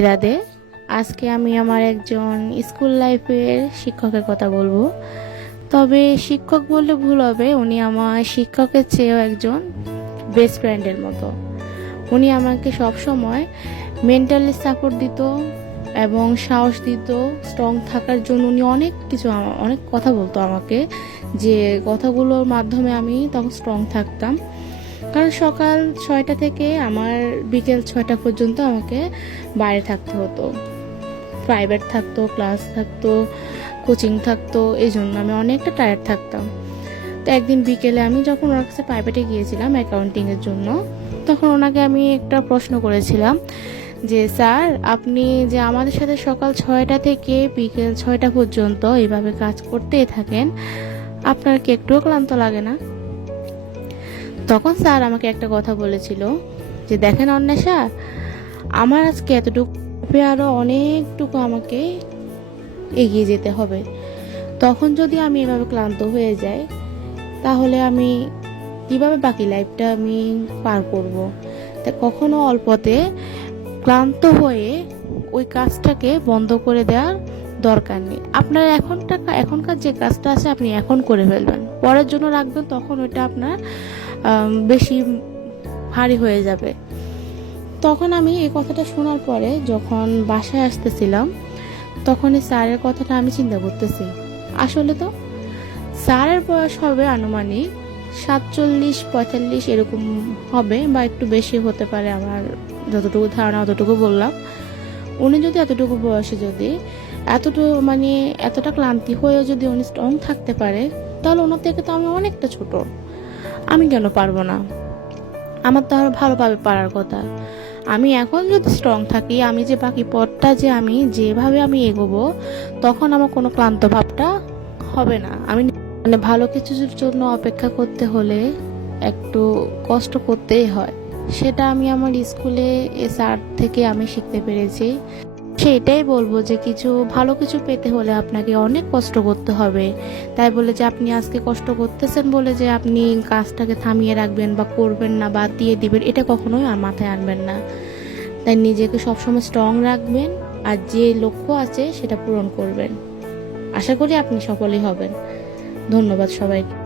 রাধে আজকে আমি আমার একজন স্কুল লাইফের শিক্ষকের কথা বলব। তবে শিক্ষক বললে ভুল হবে, উনি আমার শিক্ষকের চেয়েও একজন বেস্ট ফ্রেন্ডের মতো। উনি আমাকে সব সময় মেন্টালি সাপোর্ট দিত এবং সাহস দিত স্ট্রং থাকার জন্য উনি অনেক কিছু, অনেক কথা বলতো আমাকে। যে কথাগুলোর মাধ্যমে আমি তখন স্ট্রং থাকতাম। কারণ সকাল ছয়টা থেকে আমার বিকেল ছয়টা পর্যন্ত আমাকে বাইরে থাকতে হতো। প্রাইভেট থাকতো ক্লাস থাকতো কোচিং থাকতো, এই জন্য আমি অনেকটা টায়ার্ড থাকতাম। তো একদিন বিকেলে আমি যখন ওনার কাছে প্রাইভেটে গিয়েছিলাম অ্যাকাউন্টিংয়ের জন্য, তখন ওনাকে আমি একটা প্রশ্ন করেছিলাম যে, স্যার, আপনি যে আমাদের সাথে সকাল ছয়টা থেকে বিকেল ছয়টা পর্যন্ত এইভাবে কাজ করতেই থাকেন, আপনার কি একটুও ক্লান্ত লাগে না? তখন স্যার আমাকে একটা কথা বলেছিল যে, দেখেন অন্বেষা, আমার আজকে এতটুকু আরও অনেকটুকু আমাকে এগিয়ে যেতে হবে। তখন যদি আমি এভাবে ক্লান্ত হয়ে যাই, তাহলে আমি কীভাবে বাকি লাইফটা আমি পার করব? তা কখনো অল্পতে ক্লান্ত হয়ে ওই কাজটাকে বন্ধ করে দেওয়ার দরকার নেই। আপনার এখন টাকা, এখনকার যে কাজটা আছে আপনি এখন করে ফেলবেন। পরের জন্য রাখবেন, তখন ওইটা আপনার বেশি ভারী হয়ে যাবে। তখন আমি এই কথাটা শোনার পরে যখন বাসায় আসতেছিলাম, তখন এই স্যারের কথাটা আমি চিন্তা করতেছি। আসলে তো স্যারের বয়স হবে আনুমানিক সাতচল্লিশ, পঁয়তাল্লিশ এরকম হবে বা একটু বেশি হতে পারে আমার যতটুকু ধারণা, অতটুকু বললাম। উনি যদি এতটুকু বয়সে যদি এতটুকু মানে এতটা ক্লান্তি হয়েও যদি উনি স্ট্রং থাকতে পারে, তাহলে ওনার থেকে তো আমি অনেকটা ছোট। আমি কেন পারব না? আমার তো আরও ভালোভাবে পারার কথা। আমি এখন যদি স্ট্রং থাকি, আমি যে বাকি পথটা যে আমি যেভাবে আমি এগোবো, তখন আমার কোনো ক্লান্ত ভাবটা হবে না। আমি মানে ভালো কিছুর জন্য অপেক্ষা করতে হলে একটু কষ্ট করতেই হয়। সেটা আমি আমার স্কুলে এস আর্ট থেকে আমি শিখতে পেরেছি। সেটাই বলব যে কিছু ভালো কিছু পেতে হলে আপনাকে অনেক কষ্ট করতে হবে। তাই বলে যে আপনি আজকে কষ্ট করতেছেন বলে যে আপনি কাজটাকে থামিয়ে রাখবেন বা করবেন না বা দিয়ে দিবেন, এটা কখনোই আর মাথায় আনবেন না। তাই নিজেকে সবসময় স্ট্রং রাখবেন আর যে লক্ষ্য আছে সেটা পূরণ করবেন। আশা করি আপনি সফলই হবেন। ধন্যবাদ সবাইকে।